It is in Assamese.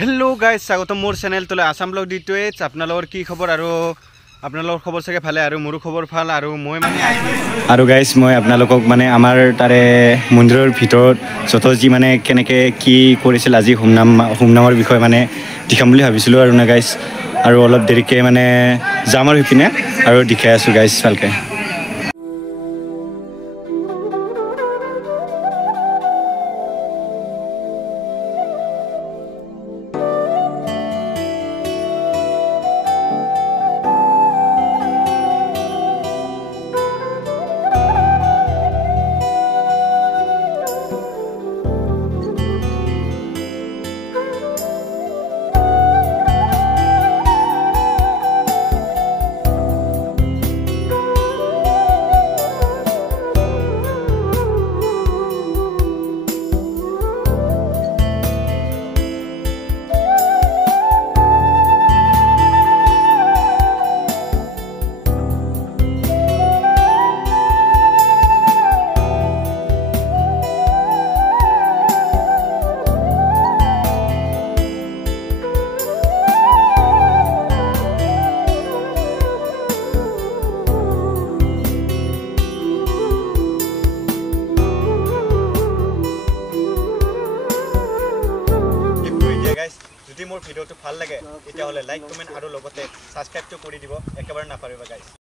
हेलो गाइस स्वागतम मोर चैनल तले आसाम ब्लग डिटेल्स आपनालोर की खबर आरो आपनालोर खबर सके भाले आरो मोर खबर ভাল आरो মই মানে आरो गाइस মই आपनालोকক মানে আমাৰ তাৰে মন্দিৰৰ ভিতৰত যত যি মানে কেনেকে কি কৰিছিল আজি হোমনামৰ বিষয় মানে দেখাম বুলি ভাবিছিলো আৰু না गाइस আৰু অলপ দেৰিকে মানে যাম আৰু হিপিনে আৰু দেখাই আছো गाइस ভালকে যদি মোৰ ভিডিওটো ভাল লাগে তেতিয়া হলে লাইক কমেন্ট আৰু লগতে সাবস্ক্ৰাইবটো কৰি দিব একেবাৰে নাপাৰিবা गाइस